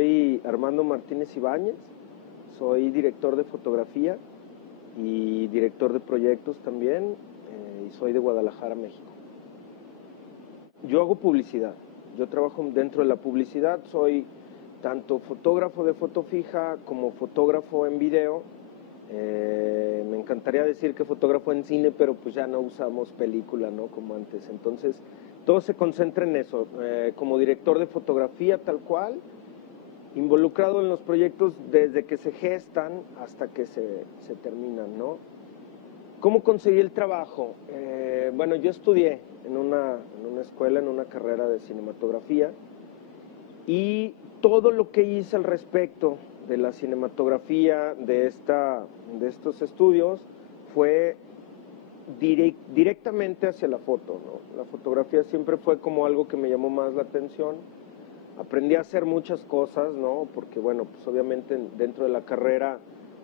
soy Armando Martínez Ibáñez, soy director de fotografía y director de proyectos también, y soy de Guadalajara, México. Yo hago publicidad, yo trabajo dentro de la publicidad, soy tanto fotógrafo de foto fija como fotógrafo en video. Me encantaría decir que fotógrafo en cine, pero pues ya no usamos película, ¿no? Como antes. Entonces, todo se concentra en eso. Como director de fotografía tal cual, involucrado en los proyectos desde que se gestan hasta que se terminan, ¿no? ¿Cómo conseguí el trabajo? Bueno, yo estudié en una escuela, en una carrera de cinematografía, y todo lo que hice al respecto de la cinematografía, de estos estudios, fue directamente hacia la foto, ¿no? La fotografía siempre fue como algo que me llamó más la atención. Aprendí a hacer muchas cosas, ¿no? Porque, bueno, pues obviamente dentro de la carrera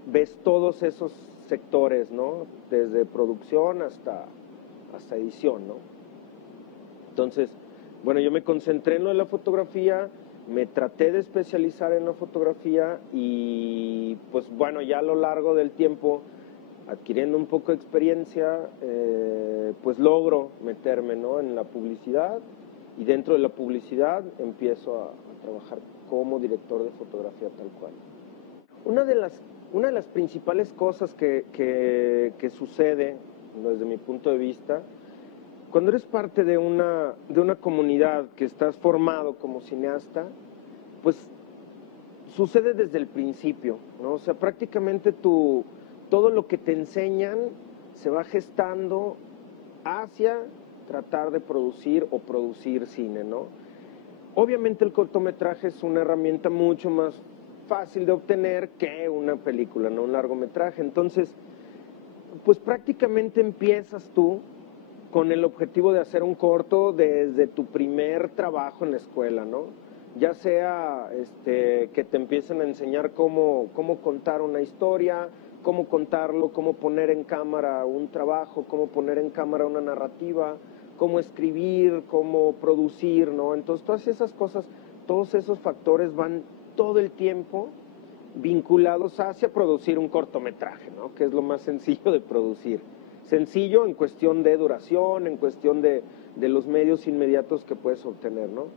ves todos esos sectores, ¿no? Desde producción hasta edición, ¿no? Entonces, bueno, yo me concentré en lo de la fotografía, me traté de especializar en la fotografía y, pues bueno, ya a lo largo del tiempo, adquiriendo un poco de experiencia, pues logro meterme, ¿no? En la publicidad, y dentro de la publicidad empiezo a trabajar como director de fotografía tal cual. Una de las principales cosas que sucede, desde mi punto de vista, cuando eres parte de una comunidad que estás formado como cineasta, pues sucede desde el principio, ¿no? O sea, prácticamente todo lo que te enseñan se va gestando hacia tratar de producir o producir cine, ¿no? Obviamente el cortometraje es una herramienta mucho más fácil de obtener que una película, ¿no? Un largometraje. Entonces, pues prácticamente empiezas tú con el objetivo de hacer un corto desde tu primer trabajo en la escuela, ¿no? Ya sea que te empiecen a enseñar cómo contar una historia, cómo contarlo, cómo poner en cámara un trabajo, cómo poner en cámara una narrativa, cómo escribir, cómo producir, ¿no? Entonces, todas esas cosas, todos esos factores van todo el tiempo vinculados hacia producir un cortometraje, ¿no? Que es lo más sencillo de producir. Sencillo en cuestión de duración, en cuestión de los medios inmediatos que puedes obtener, ¿no?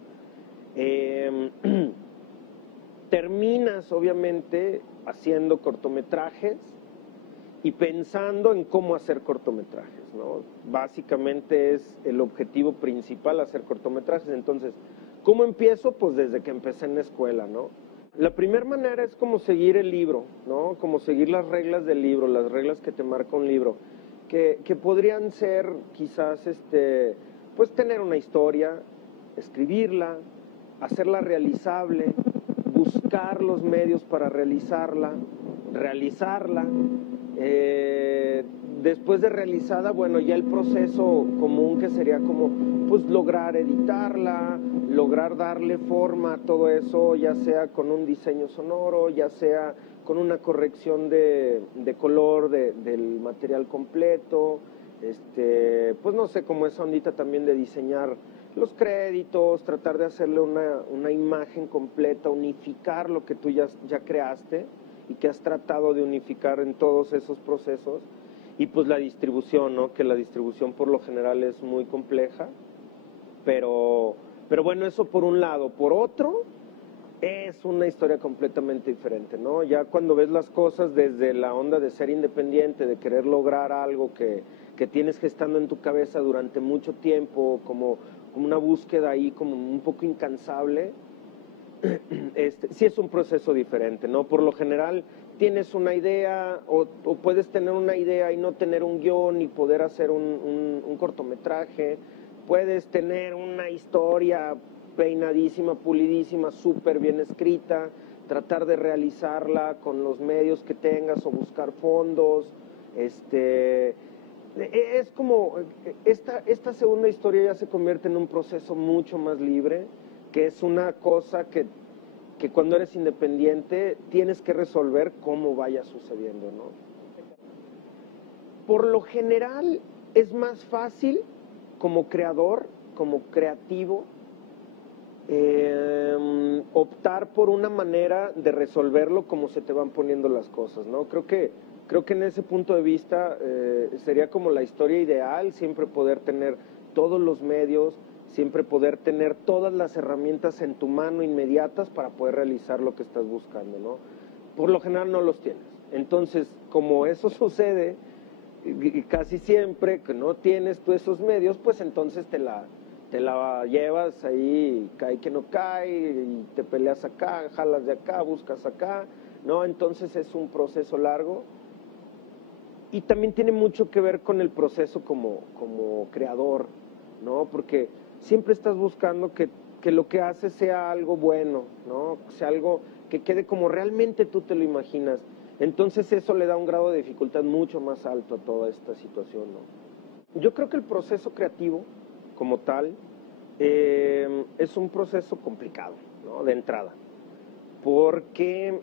Terminas, obviamente, haciendo cortometrajes y pensando en cómo hacer cortometrajes, ¿no? Básicamente es el objetivo principal hacer cortometrajes. Entonces, ¿cómo empiezo? Pues desde que empecé en la escuela, ¿no? La primera manera es como seguir el libro, ¿no? Como seguir las reglas del libro, las reglas que te marca un libro, que podrían ser quizás, pues tener una historia, escribirla, hacerla realizable, buscar los medios para realizarla, después de realizada, bueno, ya el proceso común que sería como, pues lograr editarla, lograr darle forma a todo eso, ya sea con un diseño sonoro, ya sea con una corrección de color del material completo, pues no sé, como esa ondita también de diseñar los créditos, tratar de hacerle una imagen completa, unificar lo que tú ya creaste y que has tratado de unificar en todos esos procesos. Y pues la distribución, ¿no? Que la distribución por lo general es muy compleja, pero bueno, eso por un lado. Por otro, es una historia completamente diferente, ¿no? Ya cuando ves las cosas desde la onda de ser independiente, de querer lograr algo que tienes gestando en tu cabeza durante mucho tiempo, como una búsqueda ahí como un poco incansable, sí es un proceso diferente, ¿no? Por lo general tienes una idea o puedes tener una idea y no tener un guión y poder hacer un cortometraje. Puedes tener una historia peinadísima, pulidísima, súper bien escrita, tratar de realizarla con los medios que tengas o buscar fondos. Es como, esta segunda historia ya se convierte en un proceso mucho más libre, que es una cosa que cuando eres independiente tienes que resolver cómo vaya sucediendo, ¿no? Por lo general es más fácil como creador, como creativo, optar por una manera de resolverlo como se te van poniendo las cosas, ¿no? Creo que en ese punto de vista sería como la historia ideal, siempre poder tener todos los medios, siempre poder tener todas las herramientas en tu mano inmediatas para poder realizar lo que estás buscando, ¿no? Por lo general no los tienes. Entonces, como eso sucede y casi siempre que no tienes tú esos medios, pues entonces te la llevas ahí, cae que no cae, y te peleas acá, jalas de acá, buscas acá, ¿no? Entonces es un proceso largo y también tiene mucho que ver con el proceso como creador, ¿no? Porque siempre estás buscando que lo que haces sea algo bueno, ¿no? Sea algo que quede como realmente tú te lo imaginas. Entonces eso le da un grado de dificultad mucho más alto a toda esta situación, ¿no? Yo creo que el proceso creativo, como tal, es un proceso complicado, ¿no? De entrada, porque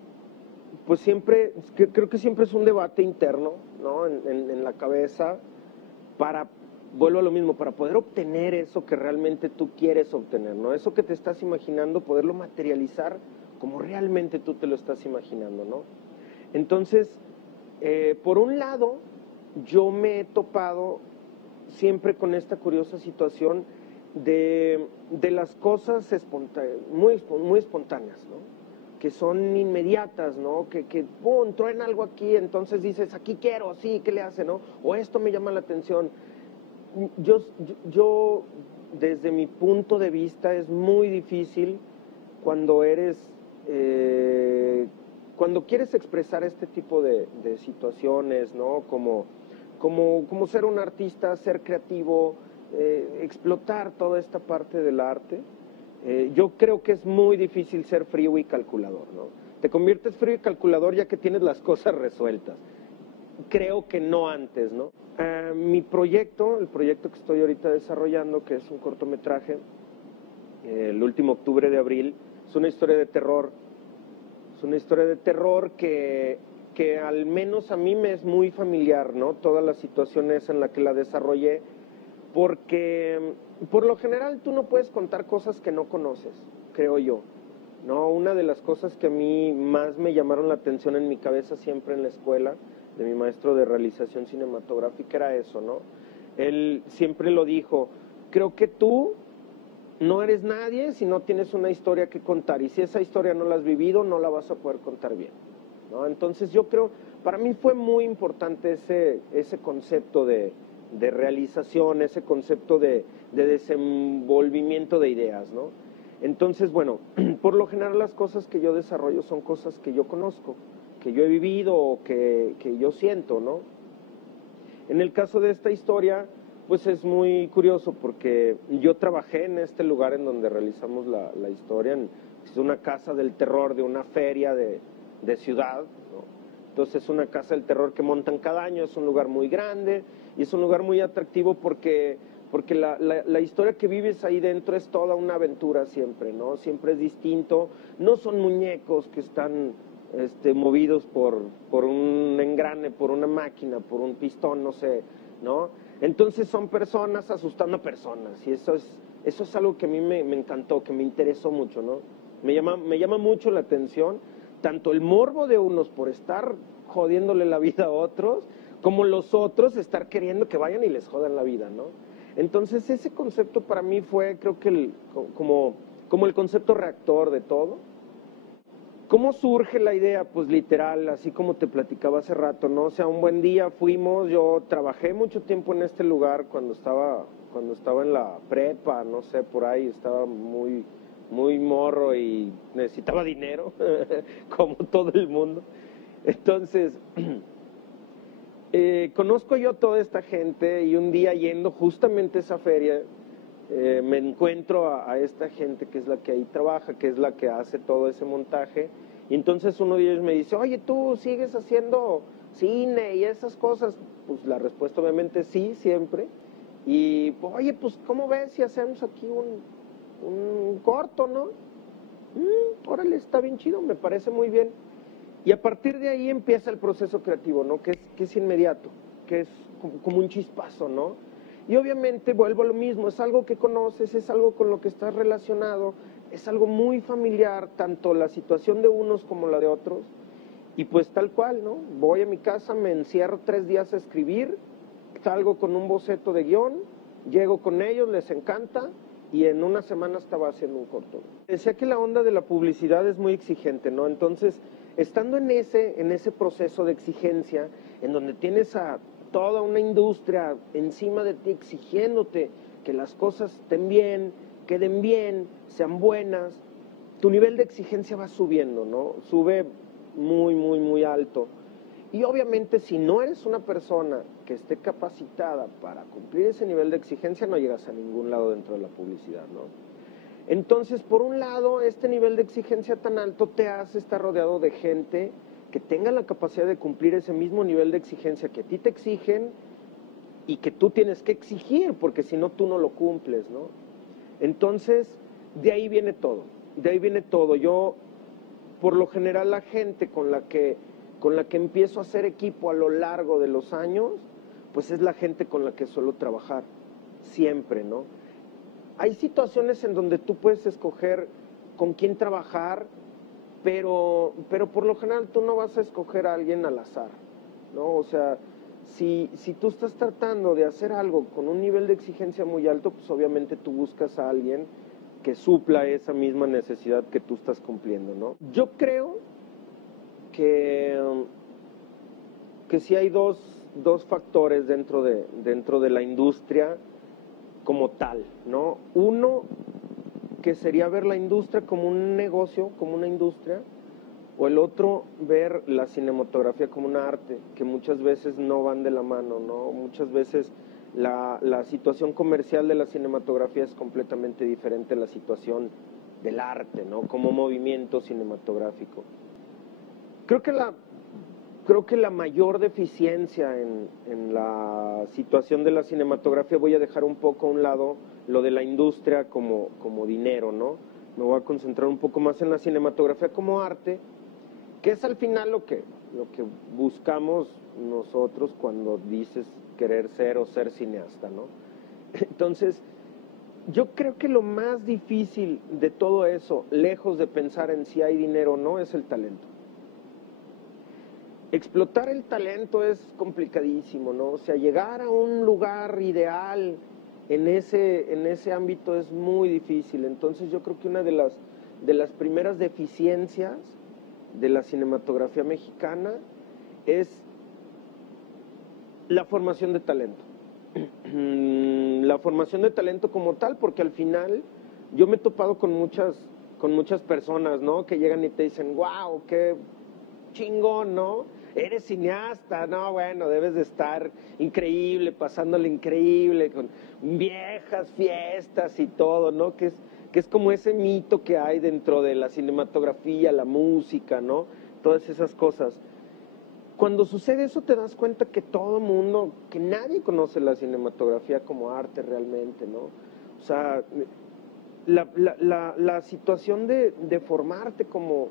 pues siempre, creo que siempre es un debate interno, ¿no? En la cabeza para, vuelvo a lo mismo, para poder obtener eso que realmente tú quieres obtener, ¿no? Eso que te estás imaginando, poderlo materializar como realmente tú te lo estás imaginando, ¿no? Entonces, por un lado, yo me he topado siempre con esta curiosa situación de las cosas muy espontáneas, ¿no? Que son inmediatas, ¿no? Que ¡pum!, truena algo aquí, entonces dices, aquí quiero, sí, ¿qué le hace, no? O esto me llama la atención. Yo, desde mi punto de vista, es muy difícil cuando cuando quieres expresar este tipo de situaciones, ¿no? Como ser un artista, ser creativo, explotar toda esta parte del arte. Yo creo que es muy difícil ser frío y calculador, ¿no? Te conviertes frío y calculador ya que tienes las cosas resueltas. Creo que no antes, ¿no? Mi proyecto, el proyecto que estoy ahorita desarrollando, que es un cortometraje, el último octubre de abril, es una historia de terror. Es una historia de terror que al menos a mí me es muy familiar, ¿no? Todas las situaciones en las que la desarrollé, porque por lo general tú no puedes contar cosas que no conoces, creo yo, ¿no? Una de las cosas que a mí más me llamaron la atención en mi cabeza siempre en la escuela de mi maestro de realización cinematográfica era eso, ¿no? Él siempre lo dijo, creo que tú no eres nadie si no tienes una historia que contar, y si esa historia no la has vivido, no la vas a poder contar bien, ¿no? Entonces yo creo, para mí fue muy importante ese concepto de realización, ese concepto de desenvolvimiento de ideas, ¿no? Entonces, bueno, por lo general las cosas que yo desarrollo son cosas que yo conozco, que yo he vivido o que yo siento, ¿no? En el caso de esta historia, pues es muy curioso porque yo trabajé en este lugar en donde realizamos la historia, es una casa del terror de una feria de ciudad, ¿no? Entonces es una casa del terror que montan cada año, es un lugar muy grande y es un lugar muy atractivo porque la historia que vives ahí dentro es toda una aventura siempre, ¿no? Siempre es distinto, no son muñecos que están movidos por un engrane, por una máquina, por un pistón, no sé, ¿no? Entonces son personas asustando a personas y eso es algo que a mí me encantó, que me interesó mucho, ¿no? Me llama mucho la atención tanto el morbo de unos por estar jodiéndole la vida a otros, como los otros estar queriendo que vayan y les jodan la vida, ¿no? Entonces ese concepto para mí fue, creo que como el concepto reactor de todo. ¿Cómo surge la idea? Pues literal, así como te platicaba hace rato, ¿no? O sea, un buen día fuimos, yo trabajé mucho tiempo en este lugar cuando estaba en la prepa, no sé, por ahí, estaba muy morro y necesitaba dinero, como todo el mundo. Entonces, conozco yo a toda esta gente y un día yendo justamente a esa feria, me encuentro a esta gente que es la que ahí trabaja, que es la que hace todo ese montaje, y entonces uno de ellos me dice, oye, ¿tú sigues haciendo cine y esas cosas? Pues la respuesta obviamente sí, siempre, y pues, oye, pues ¿cómo ves si hacemos aquí un corto, no? Órale, está bien chido, me parece muy bien. Y a partir de ahí empieza el proceso creativo, ¿no? Que es inmediato, que es como un chispazo, ¿no? Y obviamente vuelvo a lo mismo, es algo que conoces, es algo con lo que estás relacionado, es algo muy familiar, tanto la situación de unos como la de otros, y pues tal cual, ¿no? Voy a mi casa, me encierro 3 días a escribir, salgo con un boceto de guión, llego con ellos, les encanta, y en una semana estaba haciendo un corto. Decía que la onda de la publicidad es muy exigente, ¿no? Entonces, estando en ese proceso de exigencia, en donde tienes a toda una industria encima de ti exigiéndote que las cosas estén bien, queden bien, sean buenas, tu nivel de exigencia va subiendo, ¿no? Sube muy, muy, muy alto. Y obviamente si no eres una persona que esté capacitada para cumplir ese nivel de exigencia, no llegas a ningún lado dentro de la publicidad, ¿no? Entonces, por un lado, este nivel de exigencia tan alto te hace estar rodeado de gente que tenga la capacidad de cumplir ese mismo nivel de exigencia que a ti te exigen y que tú tienes que exigir, porque si no, tú no lo cumples, ¿no? Entonces, de ahí viene todo, de ahí viene todo. Yo, por lo general, la gente con la que empiezo a hacer equipo a lo largo de los años, pues es la gente con la que suelo trabajar, siempre, ¿no? Hay situaciones en donde tú puedes escoger con quién trabajar, pero por lo general tú no vas a escoger a alguien al azar, ¿no? O sea, si tú estás tratando de hacer algo con un nivel de exigencia muy alto, pues obviamente tú buscas a alguien que supla esa misma necesidad que tú estás cumpliendo, ¿no? Yo creo que sí hay dos factores dentro de la industria como tal, ¿no? Uno, que sería ver la industria como un negocio, como una industria, o el otro, ver la cinematografía como un arte, que muchas veces no van de la mano, ¿no? Muchas veces la situación comercial de la cinematografía es completamente diferente a la situación del arte, ¿no? Como movimiento cinematográfico. Creo que la mayor deficiencia en la situación de la cinematografía, voy a dejar un poco a un lado lo de la industria como dinero, ¿no? Me voy a concentrar un poco más en la cinematografía como arte, que es al final lo que buscamos nosotros cuando dices querer ser o ser cineasta, ¿no? Entonces, yo creo que lo más difícil de todo eso, lejos de pensar en si hay dinero o no, es el talento. Explotar el talento es complicadísimo, ¿no? O sea, llegar a un lugar ideal en ese ámbito es muy difícil. Entonces yo creo que una de las primeras deficiencias de la cinematografía mexicana es la formación de talento. La formación de talento como tal, porque al final yo me he topado con muchas personas, ¿no? Que llegan y te dicen, wow, qué chingón, ¿no? Eres cineasta, no, bueno, debes de estar increíble, pasándole increíble, con viejas fiestas y todo, ¿no? Que es como ese mito que hay dentro de la cinematografía, la música, ¿no? Todas esas cosas. Cuando sucede eso te das cuenta que todo mundo, que nadie conoce la cinematografía como arte realmente, ¿no? O sea, la situación de formarte como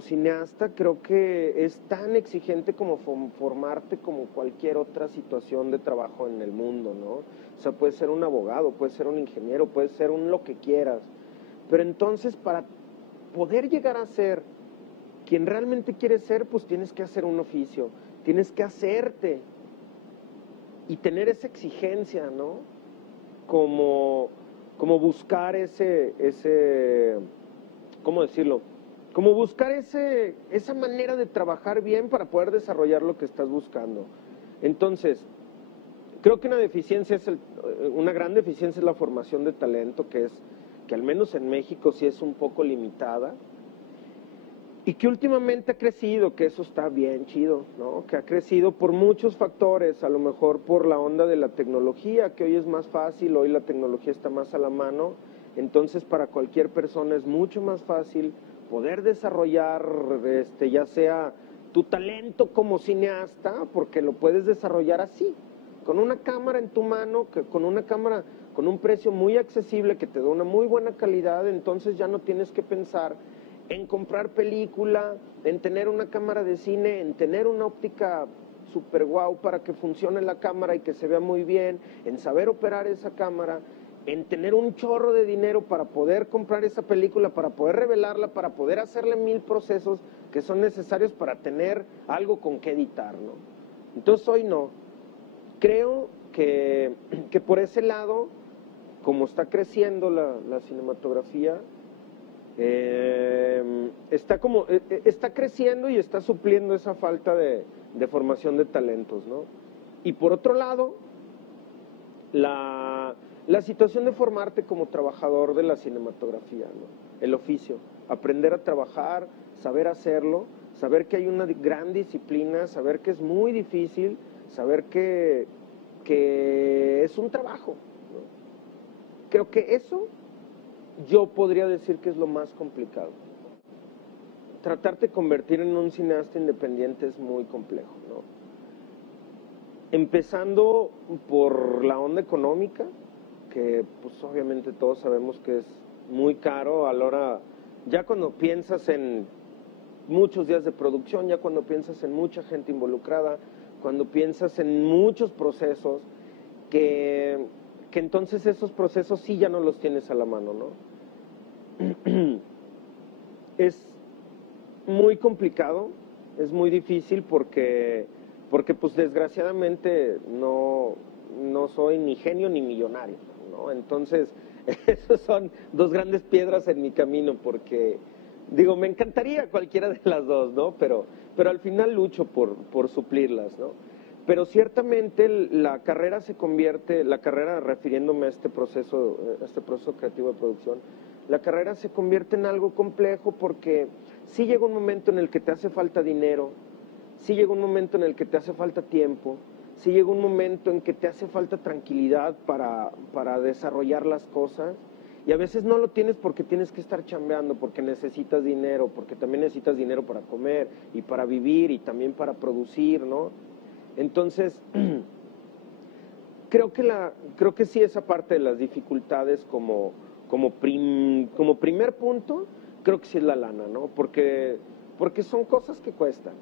cineasta creo que es tan exigente como formarte como cualquier otra situación de trabajo en el mundo, ¿no? O sea, puedes ser un abogado, puedes ser un ingeniero, puedes ser un lo que quieras, pero entonces para poder llegar a ser quien realmente quieres ser, pues tienes que hacer un oficio, tienes que hacerte y tener esa exigencia, ¿no? Como buscar ¿cómo decirlo? Como buscar esa manera de trabajar bien para poder desarrollar lo que estás buscando. Entonces, creo que una gran deficiencia es la formación de talento, que al menos en México sí es un poco limitada, y que últimamente ha crecido, que eso está bien chido, ¿no? Que ha crecido por muchos factores, a lo mejor por la onda de la tecnología, que hoy es más fácil, hoy la tecnología está más a la mano, entonces para cualquier persona es mucho más fácil poder desarrollar, ya sea tu talento como cineasta, porque lo puedes desarrollar así, con una cámara en tu mano, con una cámara con un precio muy accesible que te da una muy buena calidad, entonces ya no tienes que pensar en comprar película, en tener una cámara de cine, en tener una óptica super guau para que funcione la cámara y que se vea muy bien, en saber operar esa cámara, en tener un chorro de dinero para poder comprar esa película, para poder revelarla, para poder hacerle 1000 procesos que son necesarios para tener algo con qué editar, ¿no? Entonces hoy no. Creo que por ese lado, como está creciendo la cinematografía, está creciendo y está supliendo esa falta de formación de talentos, ¿no? Y por otro lado, la situación de formarte como trabajador de la cinematografía, ¿no? El oficio, aprender a trabajar, saber hacerlo, saber que hay una gran disciplina, saber que es muy difícil, saber que es un trabajo, ¿no? Creo que eso yo podría decir que es lo más complicado. Tratarte de convertir en un cineasta independiente es muy complejo, ¿no? Empezando por la onda económica, que pues obviamente todos sabemos que es muy caro a la hora, ya cuando piensas en muchos días de producción, ya cuando piensas en mucha gente involucrada, cuando piensas en muchos procesos, que entonces esos procesos sí ya no los tienes a la mano, ¿no? Es muy complicado, es muy difícil porque pues desgraciadamente no soy ni genio ni millonario, ¿no? Entonces, esos son dos grandes piedras en mi camino porque, digo, me encantaría cualquiera de las dos, ¿no? Pero al final lucho por suplirlas, ¿no? Pero ciertamente la carrera se convierte, la carrera refiriéndome a este proceso creativo de producción, la carrera se convierte en algo complejo porque sí llega un momento en el que te hace falta dinero, sí llega un momento en el que te hace falta tiempo, sí llega un momento en que te hace falta tranquilidad para desarrollar las cosas, y a veces no lo tienes porque tienes que estar chambeando, porque necesitas dinero, porque también necesitas dinero para comer y para vivir y también para producir, ¿no? Entonces, creo que sí, esa parte de las dificultades como primer punto, creo que sí es la lana, ¿no? Porque son cosas que cuestan.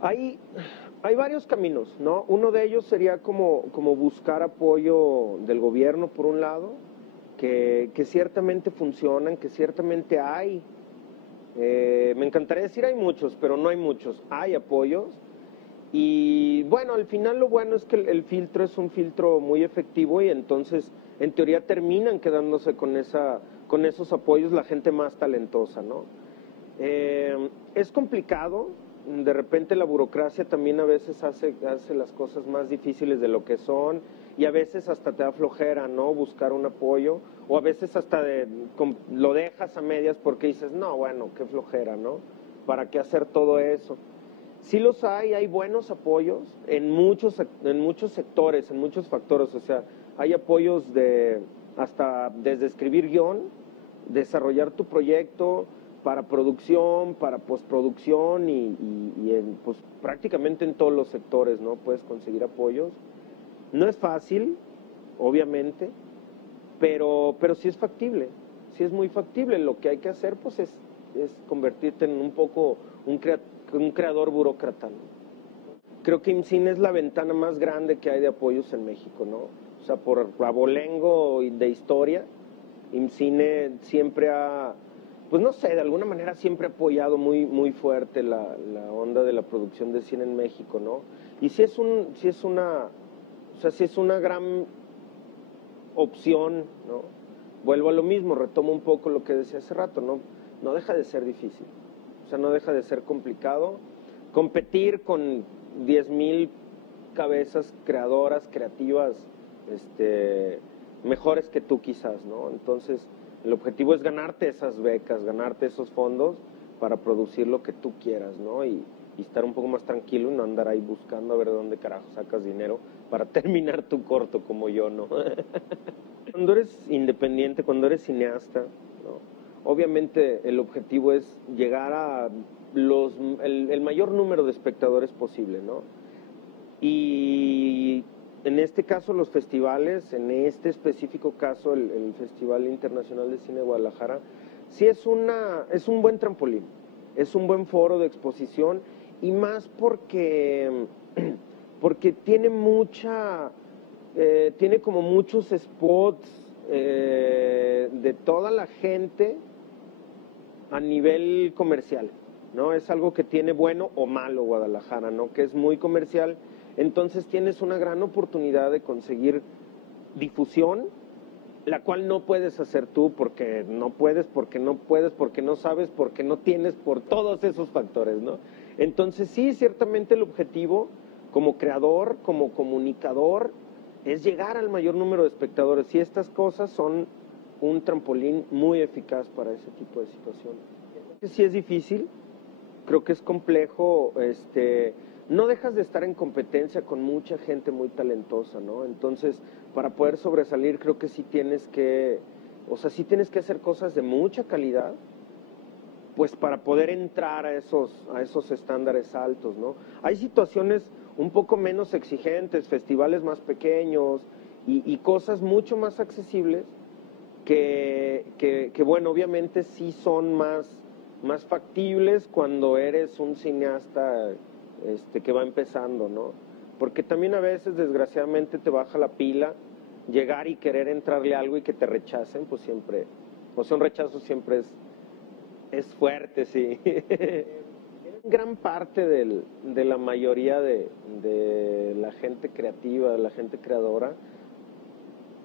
Hay varios caminos, ¿no? Uno de ellos sería como buscar apoyo del gobierno, por un lado, que ciertamente funcionan, que ciertamente hay. Me encantaría decir hay muchos, pero no hay muchos. Hay apoyos. Y bueno, al final lo bueno es que el filtro es un filtro muy efectivo y entonces en teoría terminan quedándose con esos apoyos la gente más talentosa, ¿no? Es complicado, de repente la burocracia también a veces hace las cosas más difíciles de lo que son y a veces hasta te da flojera, ¿no? Buscar un apoyo, o a veces hasta lo dejas a medias porque dices, no, bueno, qué flojera, ¿no? ¿Para qué hacer todo eso? Sí los hay buenos apoyos en muchos sectores, en muchos factores, o sea, hay apoyos hasta desde escribir guión, desarrollar tu proyecto, para producción, para postproducción y pues prácticamente en todos los sectores, ¿no? Puedes conseguir apoyos. No es fácil, obviamente, pero sí es factible, sí es muy factible. Lo que hay que hacer pues es convertirte en un poco un creador burócrata, ¿no? Creo que IMCINE es la ventana más grande que hay de apoyos en México, ¿no? O sea, por abolengo de historia, IMCINE siempre pues no sé, de alguna manera siempre ha apoyado muy, muy fuerte la onda de la producción de cine en México, ¿no? Y sí es una gran opción, ¿no? Vuelvo a lo mismo, retomo un poco lo que decía hace rato, ¿no? No deja de ser difícil, o sea, no deja de ser complicado. Competir con 10,000 cabezas creadoras, creativas, mejores que tú quizás, ¿no? Entonces, el objetivo es ganarte esas becas, ganarte esos fondos para producir lo que tú quieras, ¿no? Y estar un poco más tranquilo y no andar ahí buscando a ver de dónde carajo sacas dinero para terminar tu corto como yo, ¿no? Cuando eres independiente, cuando eres cineasta, ¿no? Obviamente el objetivo es llegar a el mayor número de espectadores posible, ¿no? Y en este caso los festivales, en este específico caso el Festival Internacional de Cine de Guadalajara, sí es un buen trampolín, es un buen foro de exposición y más porque tiene mucha tiene como muchos spots de toda la gente a nivel comercial, ¿no? Es algo que tiene bueno o malo Guadalajara, ¿no? Que es muy comercial, entonces tienes una gran oportunidad de conseguir difusión, la cual no puedes hacer tú porque no puedes, porque no sabes, porque no tienes, por todos esos factores, ¿no? Entonces sí, ciertamente el objetivo como creador, como comunicador, es llegar al mayor número de espectadores, y estas cosas son un trampolín muy eficaz para ese tipo de situaciones. Sí es difícil, creo que es complejo, no dejas de estar en competencia con mucha gente muy talentosa, ¿no? Entonces, para poder sobresalir, creo que sí tienes que hacer cosas de mucha calidad, pues para poder entrar a esos estándares altos, ¿no? Hay situaciones un poco menos exigentes, festivales más pequeños y cosas mucho más accesibles que bueno, obviamente sí son más factibles cuando eres un cineasta que va empezando, ¿no? Porque también a veces, desgraciadamente, te baja la pila llegar y querer entrarle a algo y que te rechacen, pues siempre, o sea, un rechazo siempre es fuerte, sí. Gran parte de la mayoría de la gente creativa, de la gente creadora,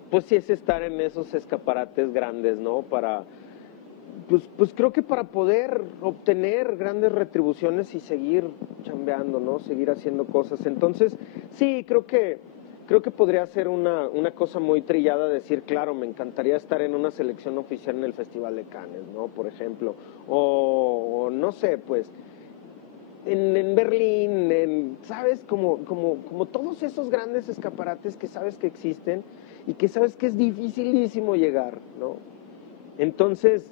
pues sí es estar en esos escaparates grandes, ¿no? Pues creo que para poder obtener grandes retribuciones y seguir chambeando, ¿no? Seguir haciendo cosas. Entonces, sí, creo que podría ser una cosa muy trillada decir, claro, me encantaría estar en una selección oficial en el Festival de Cannes, ¿no? Por ejemplo. O no sé, pues, en Berlín, ¿sabes? Como todos esos grandes escaparates que sabes que existen y que sabes que es dificilísimo llegar, ¿no? Entonces,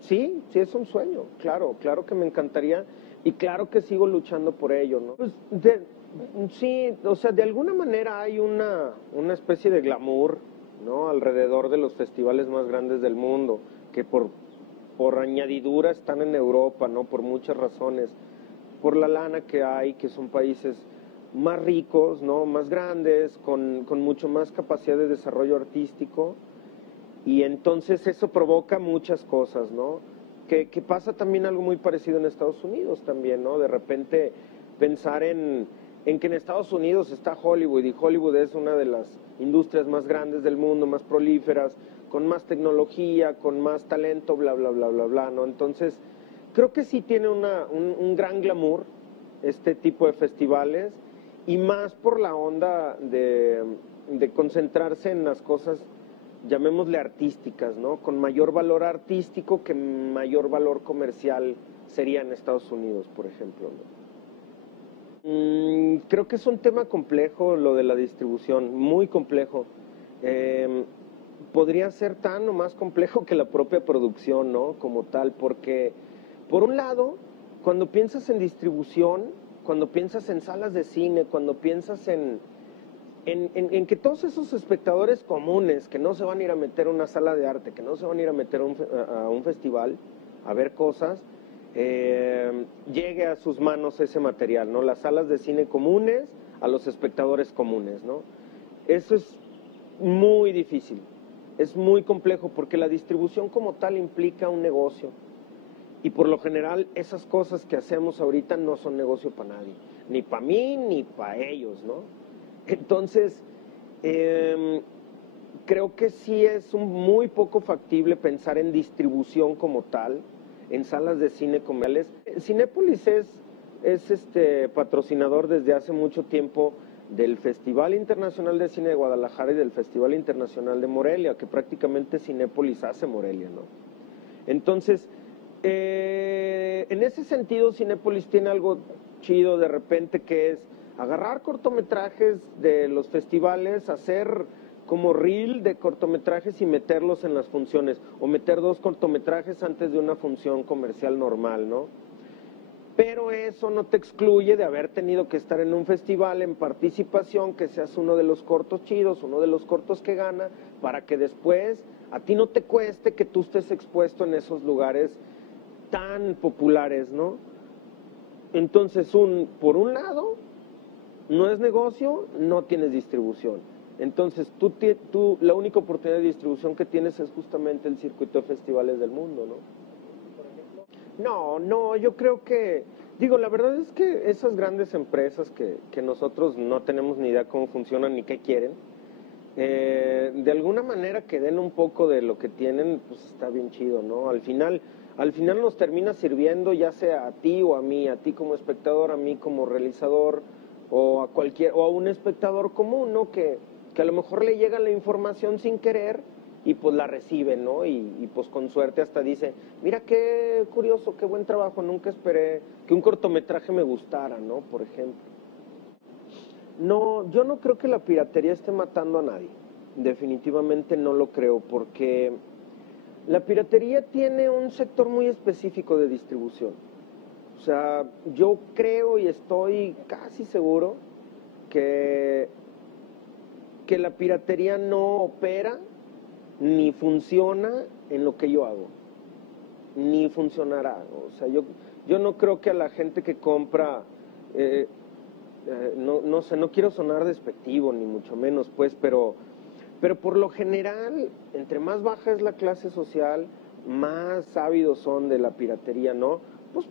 sí es un sueño, claro que me encantaría y claro que sigo luchando por ello, ¿no? Pues sí, o sea, de alguna manera hay una especie de glamour, ¿no? Alrededor de los festivales más grandes del mundo, que por añadidura están en Europa, ¿no? Por muchas razones, por la lana que hay, que son países más ricos, ¿no? Más grandes, con mucho más capacidad de desarrollo artístico. Y entonces eso provoca muchas cosas, ¿no? Que pasa también algo muy parecido en Estados Unidos también, ¿no? De repente pensar en que en Estados Unidos está Hollywood, y Hollywood es una de las industrias más grandes del mundo, más prolíferas, con más tecnología, con más talento, bla, bla, bla, bla, bla, ¿no? Entonces, creo que sí tiene un gran glamour este tipo de festivales, y más por la onda de concentrarse en las cosas, llamémosle artísticas, ¿no? Con mayor valor artístico que mayor valor comercial sería en Estados Unidos, por ejemplo, ¿no? Creo que es un tema complejo lo de la distribución, muy complejo. Podría ser tan o más complejo que la propia producción, ¿no? Como tal, porque por un lado, cuando piensas en distribución, cuando piensas en salas de cine, cuando piensas en que todos esos espectadores comunes que no se van a ir a meter a una sala de arte, que no se van a ir a meter a un festival a ver cosas, llegue a sus manos ese material, ¿no? Las salas de cine comunes a los espectadores comunes, ¿no? Eso es muy difícil, es muy complejo, porque la distribución como tal implica un negocio, y por lo general esas cosas que hacemos ahorita no son negocio para nadie, ni para mí ni para ellos, ¿no? Entonces, creo que sí es muy poco factible pensar en distribución como tal, en salas de cine comerciales. Cinépolis es patrocinador desde hace mucho tiempo del Festival Internacional de Cine de Guadalajara y del Festival Internacional de Morelia, que prácticamente Cinépolis hace Morelia, ¿no? Entonces, en ese sentido, Cinépolis tiene algo chido de repente, que es agarrar cortometrajes de los festivales, hacer como reel de cortometrajes y meterlos en las funciones, o meter 2 cortometrajes antes de una función comercial normal, ¿no? Pero eso no te excluye de haber tenido que estar en un festival en participación, que seas uno de los cortos chidos, uno de los cortos que gana, para que después a ti no te cueste que tú estés expuesto en esos lugares tan populares, ¿no? Entonces, por un lado, no es negocio, no tienes distribución. Entonces, la única oportunidad de distribución que tienes es justamente el circuito de festivales del mundo, ¿no? No, yo creo que, digo, la verdad es que esas grandes empresas que nosotros no tenemos ni idea cómo funcionan ni qué quieren, de alguna manera que den un poco de lo que tienen, pues está bien chido, ¿no? Al final nos termina sirviendo ya sea a ti o a mí, a ti como espectador, a mí como realizador, o a un espectador común, ¿no? Que a lo mejor le llega la información sin querer y pues la recibe, ¿no? Y pues con suerte hasta dice, mira qué curioso, qué buen trabajo, nunca esperé que un cortometraje me gustara, ¿no? Por ejemplo. No, yo no creo que la piratería esté matando a nadie. Definitivamente no lo creo, porque la piratería tiene un sector muy específico de distribución. O sea, yo creo y estoy casi seguro que la piratería no opera ni funciona en lo que yo hago, ni funcionará. O sea, yo no creo que a la gente que compra, no sé, no quiero sonar despectivo, ni mucho menos, pues, pero por lo general, entre más baja es la clase social, más ávidos son de la piratería, ¿no?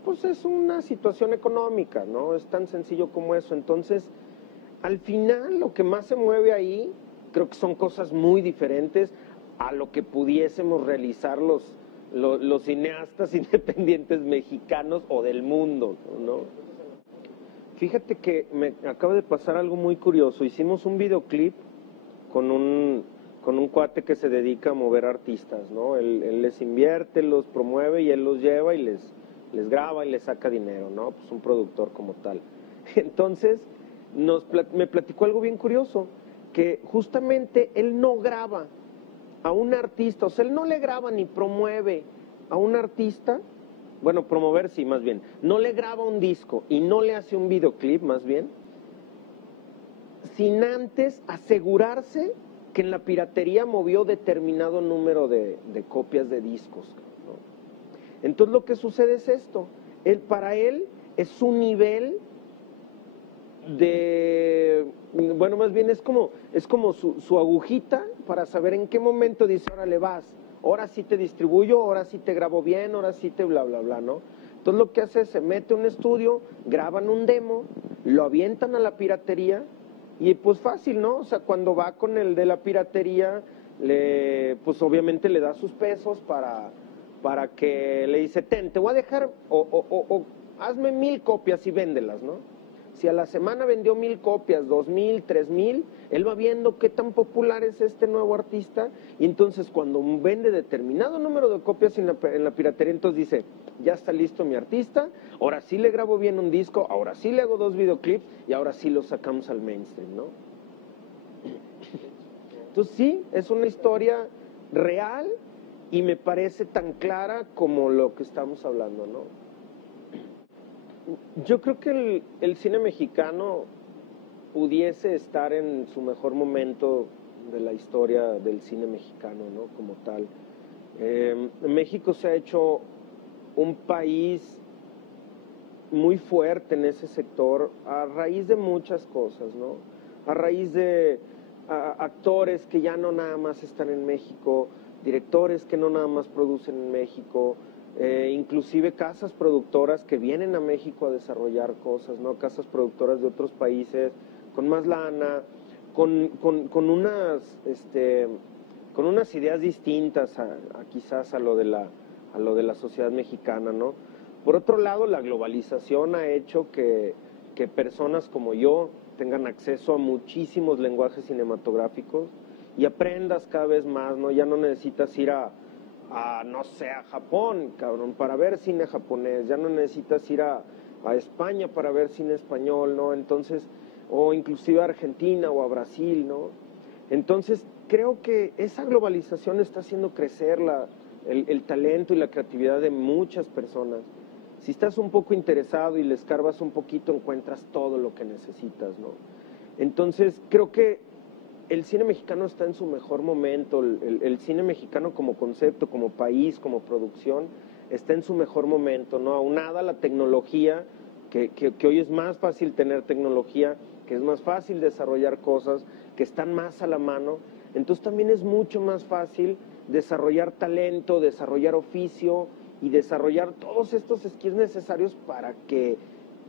Pues es una situación económica, ¿no? Es tan sencillo como eso. Entonces, al final, lo que más se mueve ahí, creo que son cosas muy diferentes a lo que pudiésemos realizar los cineastas independientes mexicanos o del mundo, ¿no? Fíjate que me acaba de pasar algo muy curioso. Hicimos un videoclip con un cuate que se dedica a mover artistas, ¿no? Él les invierte, los promueve y él los lleva y les graba y les saca dinero, ¿no? Pues un productor como tal. Entonces, me platicó algo bien curioso, que justamente él no graba a un artista, o sea, él no le graba ni promueve a un artista, bueno, promover sí, más bien, no le graba un disco y no le hace un videoclip, más bien, sin antes asegurarse que en la piratería movió determinado número de copias de discos, ¿no? Entonces lo que sucede es esto, para él es un nivel bueno, más bien es como su agujita para saber en qué momento dice, órale vas, ahora sí te distribuyo, ahora sí te grabo bien, ahora sí te bla, bla, bla, ¿no? Entonces lo que hace es, se mete a un estudio, graban un demo, lo avientan a la piratería y pues fácil, ¿no? O sea, cuando va con el de la piratería, pues obviamente le da sus pesos para que le dice, te voy a dejar, o hazme 1000 copias y véndelas, ¿no? Si a la semana vendió 1000 copias, 2000, 3000, él va viendo qué tan popular es este nuevo artista y entonces cuando vende determinado número de copias en la piratería, entonces dice, ya está listo mi artista, ahora sí le grabo bien un disco, ahora sí le hago 2 videoclips y ahora sí lo sacamos al mainstream, ¿no? Entonces sí, es una historia real y me parece tan clara como lo que estamos hablando, ¿no? Yo creo que el cine mexicano pudiese estar en su mejor momento de la historia del cine mexicano, ¿no? Como tal. México se ha hecho un país muy fuerte en ese sector a raíz de muchas cosas, ¿no? A raíz de actores que ya no nada más están en México, directores que no nada más producen en México, inclusive casas productoras que vienen a México a desarrollar cosas, ¿no? Casas productoras de otros países con más lana, con unas ideas distintas quizás a lo de la sociedad mexicana, ¿no? Por otro lado, la globalización ha hecho que personas como yo tengan acceso a muchísimos lenguajes cinematográficos y aprendas cada vez más, ¿no? Ya no necesitas ir no sé, a Japón, cabrón, para ver cine japonés, ya no necesitas ir a España para ver cine español, ¿no? Entonces, o inclusive a Argentina o a Brasil, ¿no? Entonces, creo que esa globalización está haciendo crecer el talento y la creatividad de muchas personas. Si estás un poco interesado y le escarbas un poquito, encuentras todo lo que necesitas, ¿no? Entonces, creo que el cine mexicano está en su mejor momento, el cine mexicano como concepto, como país, como producción, está en su mejor momento, ¿no? Aunada a la tecnología, que hoy es más fácil tener tecnología, que es más fácil desarrollar cosas, que están más a la mano, entonces también es mucho más fácil desarrollar talento, desarrollar oficio y desarrollar todos estos skills necesarios para que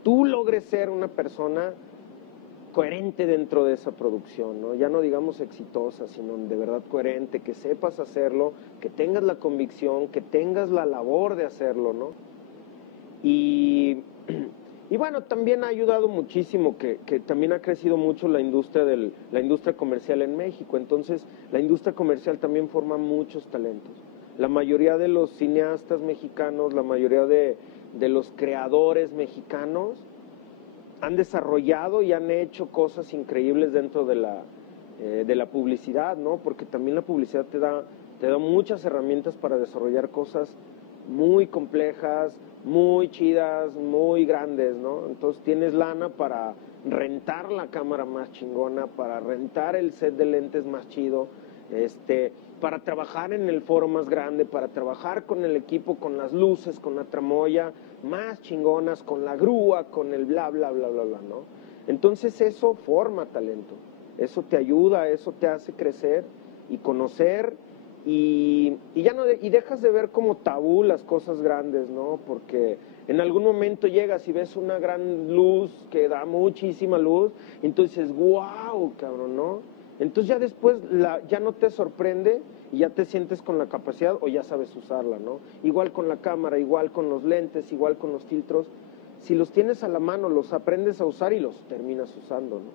tú logres ser una persona coherente dentro de esa producción, ¿no? Ya no digamos exitosa, sino de verdad coherente, que sepas hacerlo, que tengas la convicción, que tengas la labor de hacerlo, ¿no? Y, y bueno, también ha ayudado muchísimo que también ha crecido mucho la industria, la industria comercial en México. Entonces, la industria comercial también forma muchos talentos. La mayoría de los cineastas mexicanos, la mayoría de los creadores mexicanos han desarrollado y han hecho cosas increíbles dentro de la publicidad, ¿no? Porque también la publicidad te da muchas herramientas para desarrollar cosas muy complejas, muy chidas, muy grandes, ¿no? Entonces tienes lana para rentar la cámara más chingona, para rentar el set de lentes más chido, para trabajar en el foro más grande, para trabajar con el equipo, con las luces, con la tramoya más chingonas, con la grúa, con el bla, bla, bla, bla, bla, ¿no? Entonces eso forma talento, eso te ayuda, eso te hace crecer y conocer y ya no y dejas de ver como tabú las cosas grandes, ¿no? Porque en algún momento llegas y ves una gran luz que da muchísima luz, y entonces, wow, cabrón, ¿no? Entonces ya después ya no te sorprende y ya te sientes con la capacidad o ya sabes usarla, ¿no? Igual con la cámara, igual con los lentes, igual con los filtros. Si los tienes a la mano, los aprendes a usar y los terminas usando, ¿no?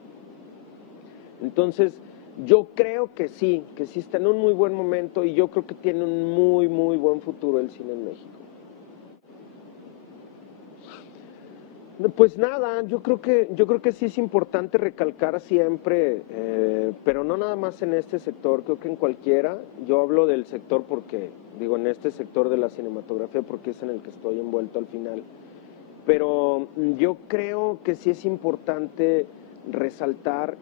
Entonces, yo creo que sí está en un muy buen momento y yo creo que tiene un muy, muy buen futuro el cine en México. Pues nada, yo creo que sí es importante recalcar siempre, pero no nada más en este sector, creo que en cualquiera. Yo hablo del sector porque, digo, en este sector de la cinematografía porque es en el que estoy envuelto al final. Pero yo creo que sí es importante resaltar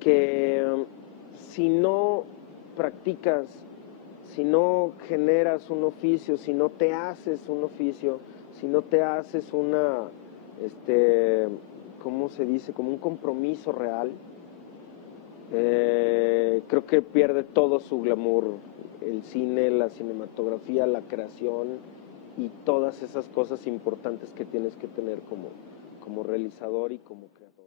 que si no practicas, si no generas un oficio, si no te haces un oficio, si no te haces una, ¿cómo se dice? Como un compromiso real, creo que pierde todo su glamour, el cine, la cinematografía, la creación y todas esas cosas importantes que tienes que tener como realizador y como creador.